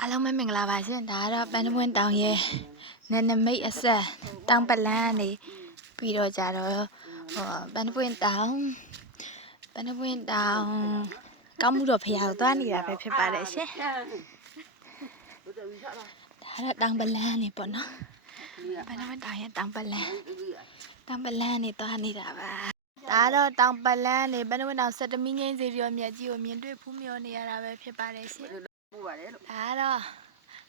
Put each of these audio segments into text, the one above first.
အားလုံးပဲမင်္ဂလာပါရှင်ဒါကတော့ပန်းတပွင့်တောင်ရဲ့နယ်နမိတ်အဆက်တောင်ပလန်းနေပြီးတော့ကြတော့ပန်းတပွင့်တောင်ကောင်းမှုတော်ဖရာကိုသွားနေတာပဲဖြစ်ပါတယ်ရှင်ဒါကတော့တောင်ပလန်းနေပေါ့နော်ပန်းတပွင့်တောင်ရဲ့တောင်ပလန်းနေသွားနေတာပါဒါကတော့တောင်ပလန်းနေပန်းတပွင့်တောင်စက်တမီးငိမ့်စီရောမြက်ကြီးကိုမြင်တွေ့ဖူးမြော်နေရတာပဲဖြစ်ပါတယ်ရှင်ဒါကတော့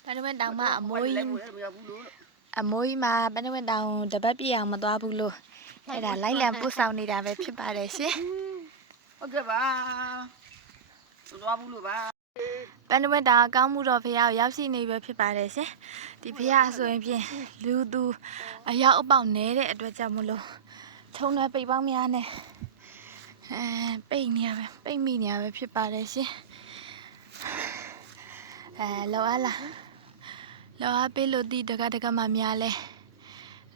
ပန်းတပွင့်တောင်မှာအမိုးကြီးမှာပန်းတပွင့်တောင်တပတ်ပြည့်အောင်မသွားဘူးလို့အဲ့ဒါလိုက်လံပို့ဆောင်နေတာပဲဖြစ်ပါတယ်ရှင်ဟုတ်ကဲ့ပါသွားဘူးလို့ပါပန်းတပွင့်တောင်ကောင်းမှုတော်ဖရာကိုရောက်ရှိနေပဲဖြစ်ပါတယ်ရှင်ဒီဖရာဆိုရင်ဖြင့်လူသူအရောက်အပေါက်နေတဲ့အတွက်ကြောင့်မလို့ထုံနယ်ပိတ်ပေါင်းများနဲ့ပိတ်မိနေရပဲဖြစ်ပါတယ်ရှင်လောအားပေးလို့ဒီတကမှများလဲ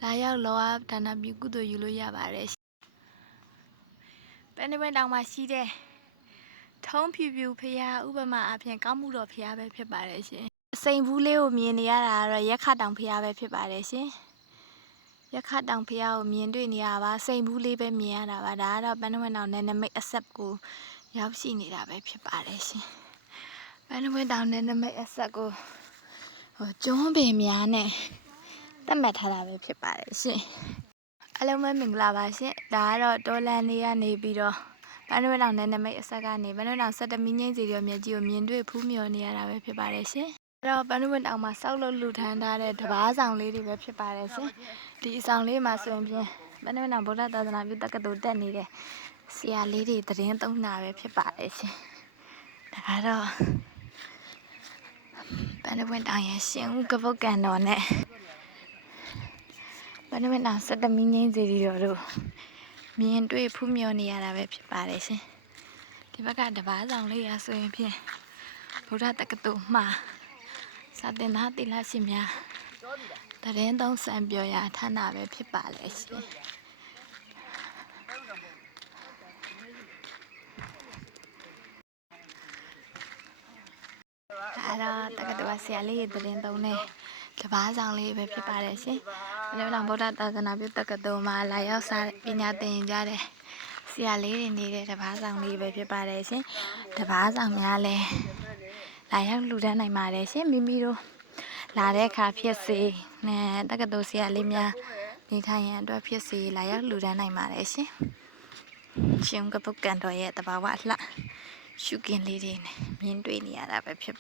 လာရောက်လောအားဒါနပြုကုသိုလ်ယူလို့ရပါတယ်ပန်းတပွင့်တောင်မှာရှိတဲ့ထုံးဖြူဖရာဥပမာအဖြစ်ကောင်းမှုတော်ဖရာပဲဖြစ်ပါတယ်ရှင်အစိမ်ဘူးလေးကိုမြင်နေရတာကတော့ရက်ခတောင်ဖရာပဲဖြစ်ပါတယ်ရှင်ရက်ခတောင်ဖရာကိုမြင်တွေ့နေရပါစိမ်ဘူးလေးပဲမြင်ရတာပါဒါကတော့ပန်းတပွင့်တောင်နယ်နမိတ်အဆက်ကိုရောက်ရှိနေတာပဲဖြစ်ပါတယ်ရှင်ပန်းတပွင့်တောင်နယ်နမိတ်အဆက်ကိုကျွန်းပင်များနဲ့တတ်မှတ်ထားတာပဲဖြစ်ပါတယ်ရှင်အားလုံးပဲမင်္ဂလာပါရှင်ဒါကတော့တောလန်လေးကနေပြီးတော့ပန်းတပွင့်တောင်နယ်နမိတ်အဆက်ကနေပန်းတပွင့်တောင်စက်တမီးငိမ့်စီရောမြက်ကြီးကိုမြင်တွေ့ဖူးမြော်နေရတာပဲဖြစ်ပါတယ်ရှင်အဲ့တော့ပန်းတပွင့်တောင်မှာစောက်လို့လူထမ်းထားတဲ့တပားဆောင်လေးတွေပဲဖြစ်ပါတယ်ရှင်ဒီအဆောင်လေးမှာဆိုရင်ဖြင့်ပန်းတပွင့်တောင်ဗုဒ္ဓသာသနာပြုတက္ကသိုလ်တက်နေတဲ့ဆရာလေးတွေသတင်းသုံးတာပဲဖြစ်ပါတယ်ရှင်ဒါကတော့ပန်းတပွင့်တောင်ရဲ့ရှင်ဦးကပုတ်ကန်တော်နဲ့ပန်းတပွင့်တောင်စက်တမီးငိမ့်စီရောတို့မြင်တွေ့ဖူးမြော်နေရတာပဲဖြစ်ပါတယ်ရှင်ဒီဘက်ကတပားဆောင်လေးရဆိုရင်ဖြင့်ဗုဒ္ဓတက္ကသိုလ်မှာစာသင်သားသီလရှင်များသတင်းသုံးစံပြောရာဌာနပဲဖြစ်ပါလေရှင်အဲ့တော့တက္ကသိုလ်ဆရာလေးရဲ့သတင်းသုံးတဲ့တပားဆောင်လေးပဲဖြစ်ပါတယ်ရှင်။ဒီလိုဗုဒ္ဓသာသနာပြုတက္ကသိုလ်မှာလာရောက်စာပညာသင်ကြတဲ့ဆရာလေးတွေနေတဲ့တပားဆောင်လေးပဲဖြစ်ပါတယ်ရှင်။တပားဆောင်များလည်းလာရောက်လှူဒန်းနိုင်ပါတယ်ရှင်။မိမိတို့လာတဲ့အခါဖြစ်စေနဲ့တက္ကသိုလ်ဆရာလေးများနေထိုင်ရန်အတွက်ဖြစ်စေလာရောက်လှူဒန်းနိုင်ပါတယ်ရှင်။ရှင်ကပုတ်ကန်တော်ရဲ့တဘာဝအလှရှုကင်လေးတွေနဲ့မြင်တွေ့နေရတာပဲဖြစ်